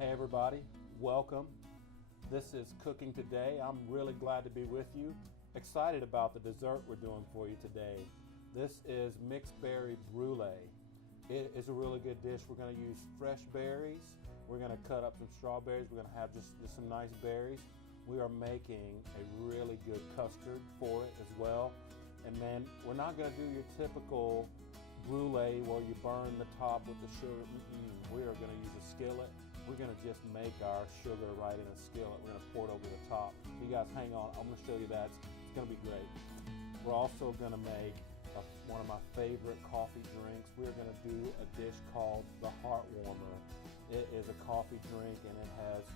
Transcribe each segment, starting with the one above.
Hey everybody, welcome. This is Cooking Today. I'm really glad to be with you. Excited about the dessert we're doing for you today. This is mixed berry brulee. It is a really good dish. We're going to use fresh berries. We're going to cut up some strawberries. We're going to have just some nice berries. We are making a really good custard for it as well. And man, we're not going to do your typical brulee where you burn the top with the sugar. We are going to use a skillet. We're going to just make our sugar right in a skillet. We're going to pour it over the top. You guys hang on. I'm going to show you that. It's going to be great. We're also going to make one of my favorite coffee drinks. We're going to do a dish called the Heart Warmer. It is a coffee drink and it has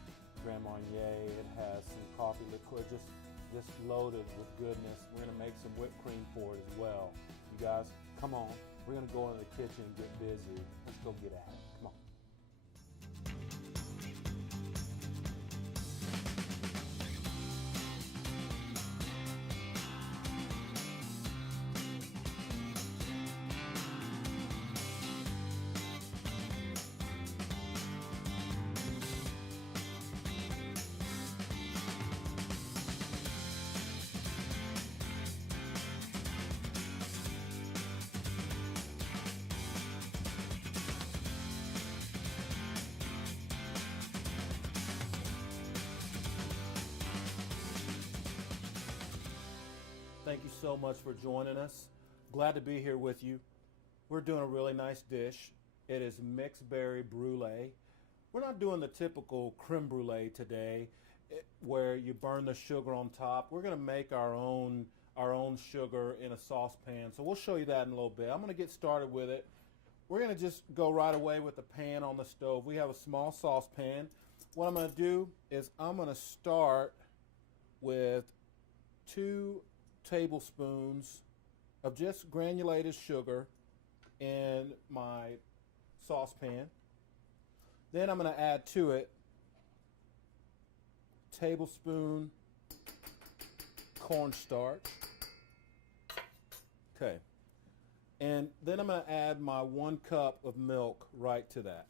Grand Marnier. It has some coffee liqueur, just loaded with goodness. We're going to make some whipped cream for it as well. You guys, come on. We're going to go into the kitchen and get busy. Let's go get at it. Come on. Thank you so much for joining us. Glad to be here with you. We're doing a really nice dish. It is mixed berry brulee. We're not doing the typical creme brulee today where you burn the sugar on top. We're going to make our own sugar in a saucepan. So we'll show you that in a little bit. I'm going to get started with it. We're going to just go right away with the pan on the stove. We have a small saucepan. What I'm going to do is I'm going to start with 2 tablespoons of just granulated sugar in my saucepan. Then I'm going to add to it tablespoon cornstarch. Okay. And then I'm going to add my 1 cup of milk right to that.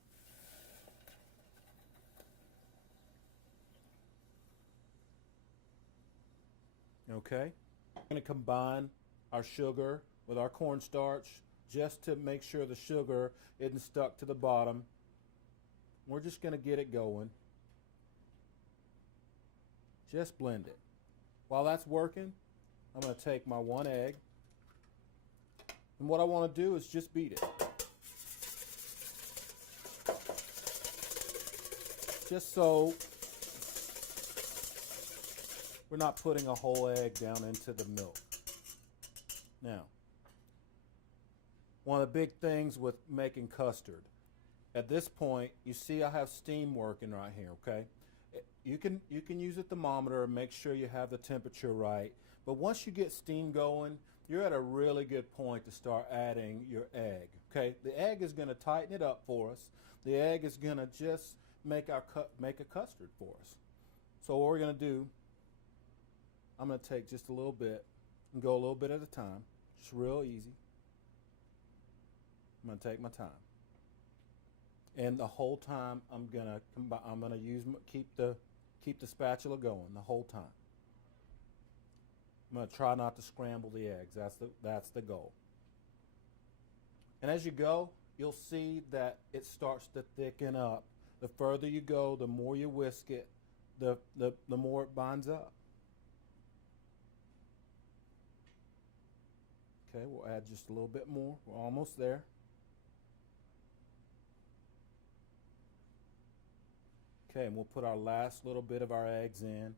Okay. We're going to combine our sugar with our cornstarch just to make sure the sugar isn't stuck to the bottom. We're just going to get it going. Just blend it. While that's working, I'm going to take my 1 egg, and what I want to do is just beat it. Just so we're not putting a whole egg down into the milk. Now, one of the big things with making custard, at this point, you see I have steam working right here, okay? You can use a thermometer and make sure you have the temperature right. But once you get steam going, you're at a really good point to start adding your egg, okay? The egg is going to tighten it up for us. The egg is going to just make a custard for us. So what we're going to do, I'm going to take just a little bit and go a little bit at a time. Just real easy. I'm going to take my time. And the whole time I'm going to keep the spatula going the whole time. I'm going to try not to scramble the eggs. That's the goal. And as you go, you'll see that it starts to thicken up. The further you go, the more you whisk it, the more it binds up. Okay, we'll add just a little bit more. We're almost there. Okay, and we'll put our last little bit of our eggs in.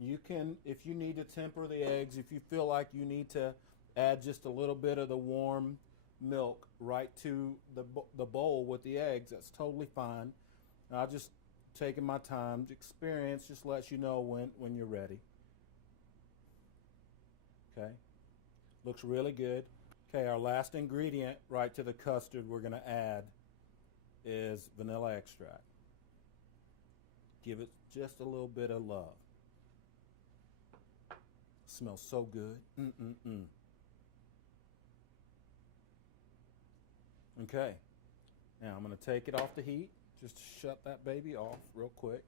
You can, if you need to temper the eggs, if you feel like you need to add just a little bit of the warm milk right to the bowl with the eggs, that's totally fine. I'll just taking my time. Experience just lets you know when you're ready. Okay. Looks really good. Okay, our last ingredient right to the custard we're going to add is vanilla extract. Give it just a little bit of love. Smells so good. Okay, now I'm going to take it off the heat. Just shut that baby off real quick.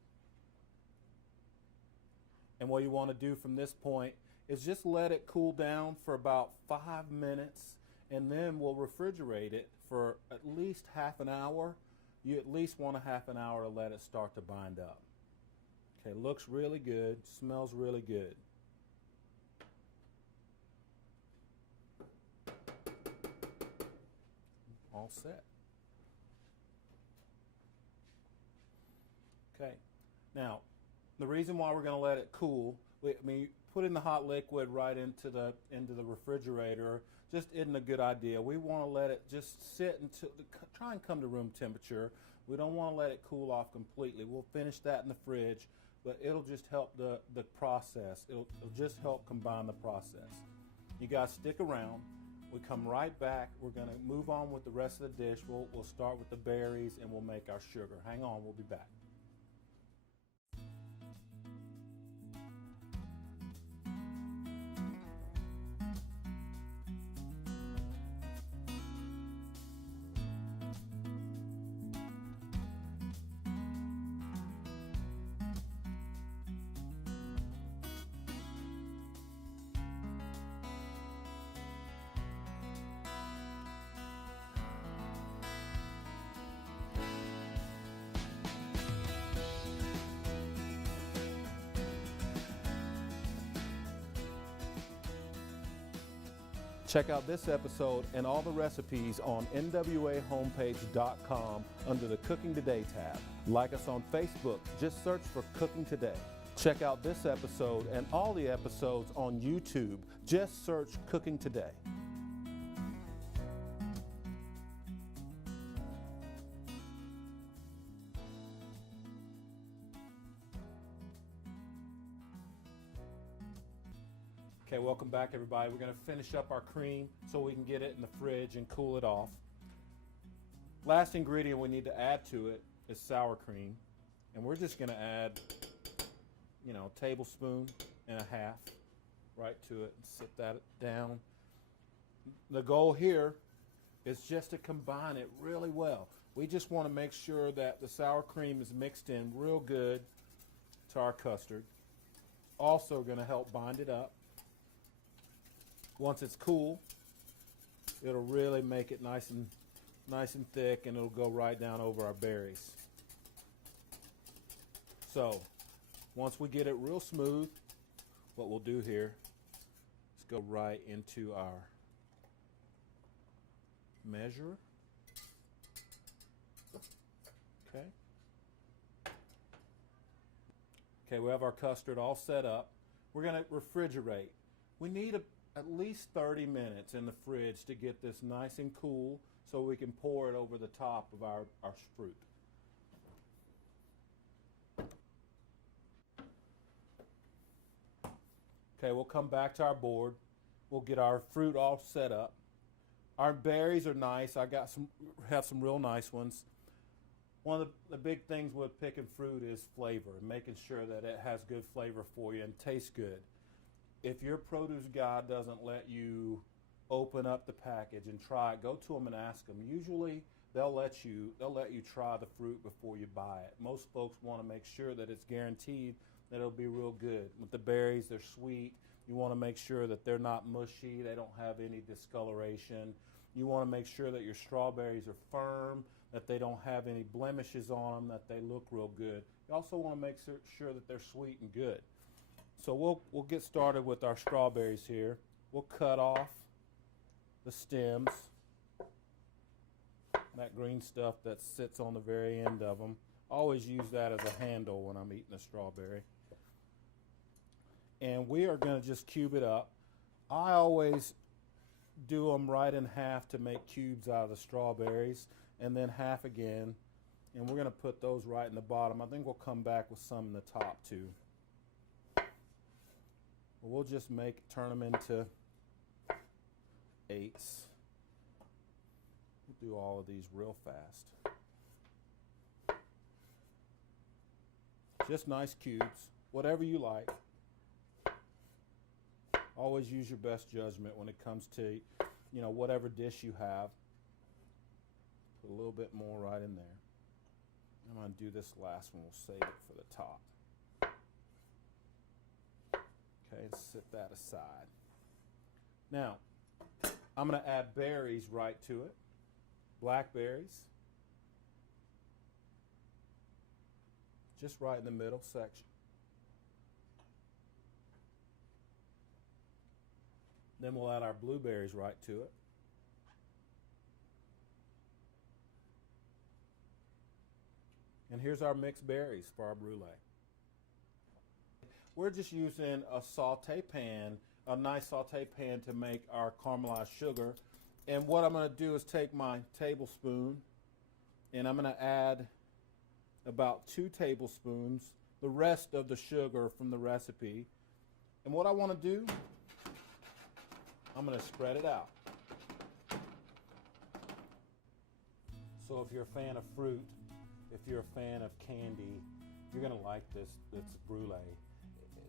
And what you want to do from this point is just let it cool down for about 5 minutes, and then we'll refrigerate it for at least half an hour. You at least want a half an hour to let it start to bind up. Okay, looks really good, smells really good. All set. Okay, now the reason why we're going to let it cool, put in the hot liquid right into the refrigerator just isn't a good idea. We want to let it just sit until try and come to room temperature. We don't want to let it cool off completely. We'll finish that in the fridge, but it'll just help the process. It'll just help combine the process. You guys stick around. We come right back. We're going to move on with the rest of the dish. We'll start with the berries and we'll make our sugar. Hang on, we'll be back. Check out this episode and all the recipes on nwahomepage.com under the Cooking Today tab. Like us on Facebook, just search for Cooking Today. Check out this episode and all the episodes on YouTube, just search Cooking Today. Okay, welcome back everybody. We're going to finish up our cream so we can get it in the fridge and cool it off. Last ingredient we need to add to it is sour cream. And we're just going to add, a tablespoon and a half right to it and sit that down. The goal here is just to combine it really well. We just want to make sure that the sour cream is mixed in real good to our custard. Also going to help bind it up. Once it's cool, it'll really make it nice and thick, and it'll go right down over our berries. So, once we get it real smooth, what we'll do here is go right into our measure. Okay. Okay, we have our custard all set up. We're going to refrigerate. We need at least 30 minutes in the fridge to get this nice and cool so we can pour it over the top of our fruit. Okay, we'll come back to our board. We'll get our fruit all set up. Our berries are nice. Have some real nice ones. One of the big things with picking fruit is flavor, making sure that it has good flavor for you and tastes good. If your produce guy doesn't let you open up the package and try it, go to them and ask them. Usually they'll let you try the fruit before you buy it. Most folks want to make sure that it's guaranteed that it'll be real good. With the berries, they're sweet. You want to make sure that they're not mushy. They don't have any discoloration. You want to make sure that your strawberries are firm, that they don't have any blemishes on them, that they look real good. You also want to make sure that they're sweet and good. So we'll get started with our strawberries here. We'll cut off the stems, that green stuff that sits on the very end of them. I always use that as a handle when I'm eating a strawberry. And we are going to just cube it up. I always do them right in half to make cubes out of the strawberries, and then half again. And we're going to put those right in the bottom. I think we'll come back with some in the top too. We'll just turn them into eighths. We'll do all of these real fast. Just nice cubes, whatever you like. Always use your best judgment when it comes to, whatever dish you have. Put a little bit more right in there. and do this last one. We'll save it for the top. Okay, set that aside. Now, I'm going to add berries right to it. Blackberries. Just right in the middle section. Then we'll add our blueberries right to it. And here's our mixed berries for our brulee. We're just using a saute pan, a nice saute pan to make our caramelized sugar. And what I'm going to do is take my tablespoon and I'm going to add about 2 tablespoons, the rest of the sugar from the recipe. And what I want to do, I'm going to spread it out. So if you're a fan of fruit, if you're a fan of candy, you're going to like this brulee.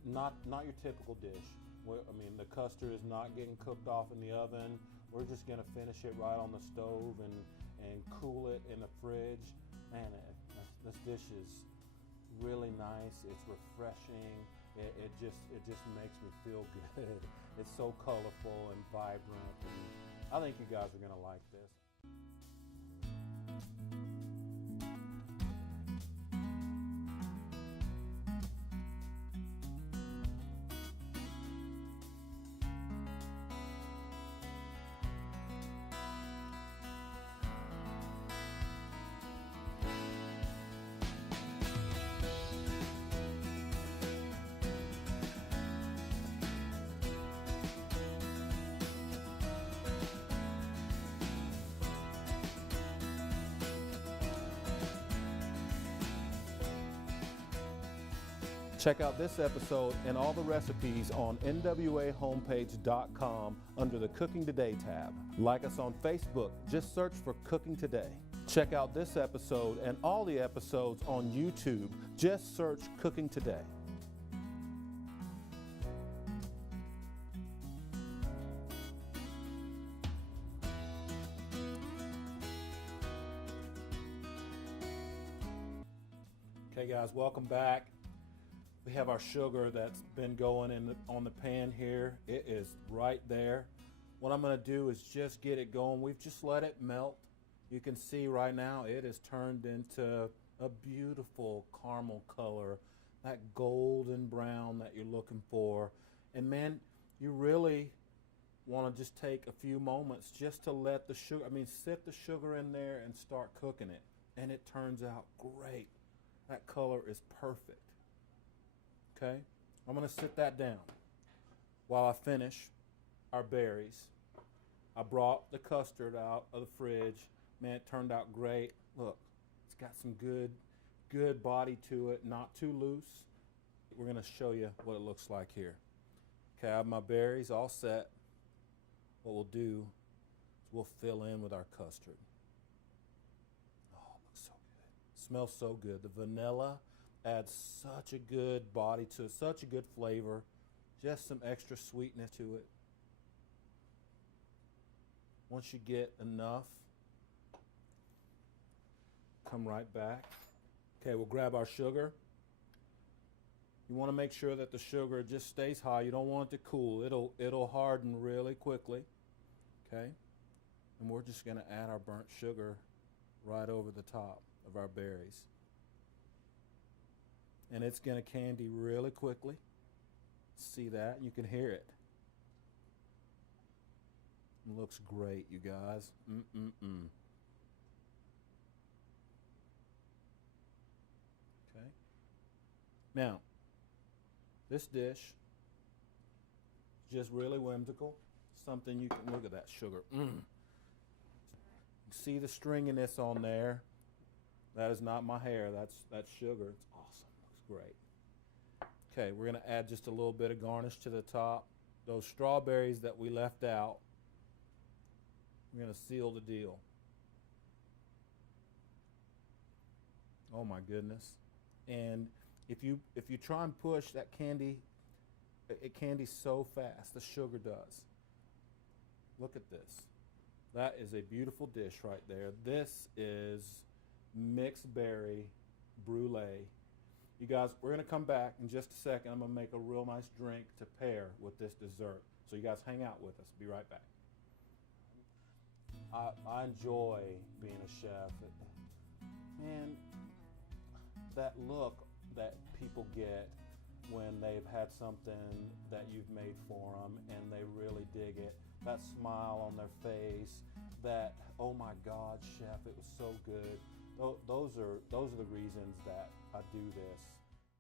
Not your typical dish. I mean, the custard is not getting cooked off in the oven. We're just going to finish it right on the stove and cool it in the fridge. Man, this dish is really nice. It's refreshing. It just makes me feel good. It's so colorful and vibrant. And I think you guys are going to like this. Check out this episode and all the recipes on nwahomepage.com under the Cooking Today tab. Like us on Facebook, just search for Cooking Today. Check out this episode and all the episodes on YouTube, just search Cooking Today. Okay guys, welcome back. We have our sugar that's been going on the pan here. It is right there. What I'm going to do is just get it going. We've just let it melt. You can see right now it has turned into a beautiful caramel color, that golden brown that you're looking for. And man, you really want to just take a few moments just to let the sugar, sit the sugar in there and start cooking it. And it turns out great. That color is perfect. Okay, I'm going to sit that down while I finish our berries. I brought the custard out of the fridge. Man, it turned out great. Look, it's got some good body to it, not too loose. We're going to show you what it looks like here. Okay, I have my berries all set. What we'll do is we'll fill in with our custard. Oh, it looks so good. It smells so good. The vanilla adds such a good body to it, such a good flavor, just some extra sweetness to it. Once you get enough, come right back. Okay, we'll grab our sugar. You want to make sure that the sugar just stays high. You don't want it to cool. It'll harden really quickly. Okay, and we're just going to add our burnt sugar right over the top of our berries. And it's going to candy really quickly. See that? You can hear it. It looks great, you guys. Okay. Now, this dish is just really whimsical. Something you can, look at that sugar. You see the stringiness on there. That is not my hair. That's sugar. It's awesome. Great. Okay, we're going to add just a little bit of garnish to the top. Those strawberries that we left out, we're going to seal the deal. Oh my goodness. And if you try and push that candy, it candies so fast, the sugar does. Look at this. That is a beautiful dish right there. This is mixed berry Brulee. You guys, we're going to come back in just a second. I'm going to make a real nice drink to pair with this dessert. So you guys hang out with us. Be right back. I enjoy being a chef. Man, that look that people get when they've had something that you've made for them and they really dig it, that smile on their face, that, oh my God, chef, it was so good. Those are the reasons that I do this.